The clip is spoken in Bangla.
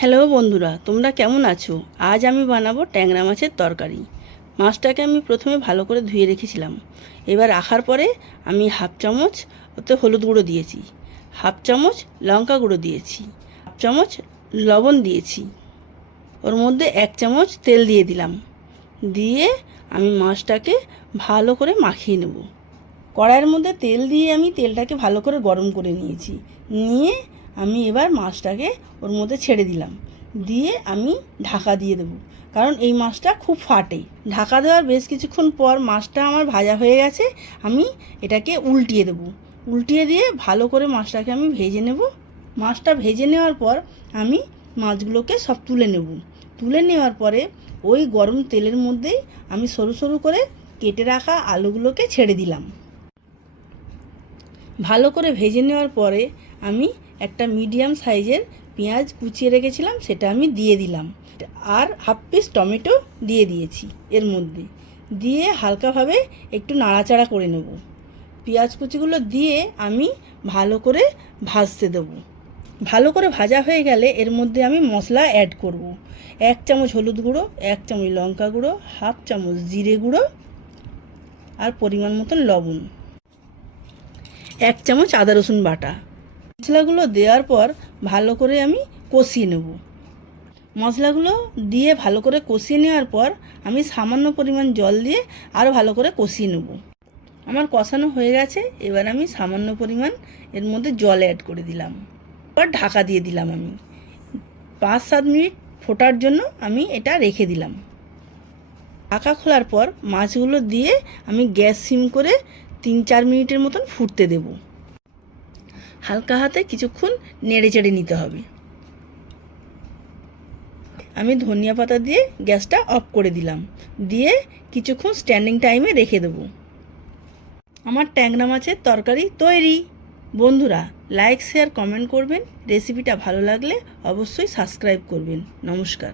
হ্যালো বন্ধুরা, তোমরা কেমন আছো? আজ আমি বানাবো ট্যাংরা মাছের তরকারি। মাছটাকে আমি প্রথমে ভালো করে ধুয়ে রেখেছিলাম। এবার রাখার পরে আমি হাফ চামচ ওতে হলুদ গুঁড়ো দিয়েছি, হাফ চামচ লঙ্কা গুঁড়ো দিয়েছি, হাফ চামচ লবণ দিয়েছি, ওর মধ্যে 1 চামচ তেল দিয়ে দিলাম। দিয়ে আমি মাছটাকে ভালো করে মাখিয়ে নেব। কড়াইয়ের মধ্যে তেল দিয়ে আমি তেলটাকে ভালো করে গরম করে নিয়েছি। নিয়ে আমি এবার মাছটাকে ওর মধ্যে ছেড়ে দিলাম। দিয়ে আমি ঢাকা দিয়ে দেবো, কারণ এই মাছটা খুব ফাটে। ঢাকা দেওয়ার বেশ কিছুক্ষণ পর মাছটা আমার ভাজা হয়ে গেছে। আমি এটাকে উল্টিয়ে দেবো। উল্টিয়ে দিয়ে ভালো করে মাছটাকে আমি ভেজে নেব। মাছটা ভেজে নেওয়ার পর আমি মাছগুলোকে সব তুলে নেব। তুলে নেওয়ার পরে ওই গরম তেলের মধ্যেই আমি সরু সরু করে কেটে রাখা আলুগুলোকে ছেড়ে দিলাম। ভালো করে ভেজে নেওয়ার পরে আমি একটা মিডিয়াম সাইজের পেঁয়াজ কুচিয়ে রেখেছিলাম, সেটা আমি দিয়ে দিলাম। আর হাফ পিস টমেটো দিয়ে দিয়েছি এর মধ্যে। দিয়ে হালকাভাবে একটু নাড়াচাড়া করে নেব। পেঁয়াজ কুচিগুলো দিয়ে আমি ভালো করে ভাজতে দেবো। ভালো করে ভাজা হয়ে গেলে এর মধ্যে আমি মশলা অ্যাড করব। 1 চামচ হলুদ গুঁড়ো, 1 চামচ লঙ্কা গুঁড়ো, হাফ চামচ জিরে গুঁড়ো আর পরিমাণ মতন লবণ, 1 চামচ আদা রসুন বাটা। মশলাগুলো দেওয়ার পর ভালো করে আমি কষিয়ে নেব। মশলাগুলো দিয়ে ভালো করে কষিয়ে নেওয়ার পর আমি সামান্য পরিমাণ জল দিয়ে আরও ভালো করে কষিয়ে নেব। আমার কষানো হয়ে গেছে। এবার আমি সামান্য পরিমাণ এর মধ্যে জল অ্যাড করে দিলাম। এবার ঢাকা দিয়ে দিলাম। আমি 5-7 মিনিট ফোটার জন্য আমি এটা রেখে দিলাম। ঢাকা খোলার পর মাছগুলো দিয়ে আমি গ্যাস সিম করে 3-4 মিনিটের মতন ফুটতে দেব। হালকা হাতে কিছুক্ষণ নেড়ে চেড়ে নিতে হবে। আমি ধনিয়া পাতা দিয়ে গ্যাসটা অফ করে দিলাম। দিয়ে কিছুক্ষণ স্ট্যান্ডিং টাইমে রেখে দেবো। আমার ট্যাংরা মাছের তরকারি তৈরি। বন্ধুরা, লাইক শেয়ার কমেন্ট করবেন। রেসিপিটা ভালো লাগলে অবশ্যই সাবস্ক্রাইব করবেন। নমস্কার।